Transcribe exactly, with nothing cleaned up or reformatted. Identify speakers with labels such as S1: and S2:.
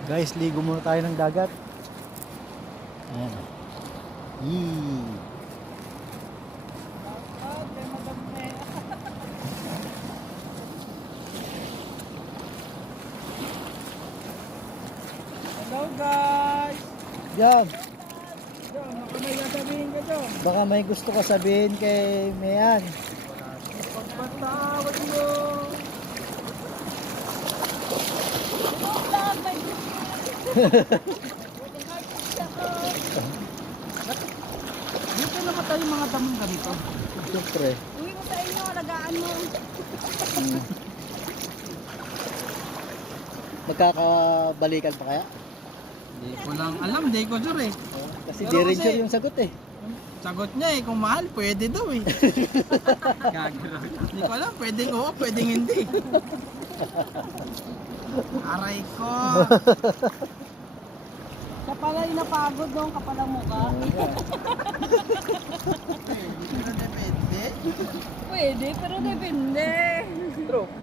S1: Guys, ligo muna tayo ng dagat. Ayan. Yee.
S2: Hello guys!
S1: Yan.
S2: John, baka may sasabihin ka John.
S1: Baka may gusto ka sabihin kay Mayan.
S2: Pagpatawad mo! Dito naman tayo mga damang ganito.
S1: Siyempre.
S3: Uwi ko sa inyo, alagaan mo.
S1: Hmm. Magkakabalikan pa kaya?
S2: Hindi ko lang alam, hindi ko sure eh.
S1: Kasi
S2: Pero
S1: di rin
S2: kasi-
S1: sure yung sagot eh.
S2: Sagot niya eh, kung mahal, pwede daw eh. Hindi ko alam, pwedeng oo, pwedeng hindi. Aray ko.
S3: Siya pala yung napagod doon, kapalang mukha.
S2: Pero depende.
S3: Pwede, pero depende.
S2: True.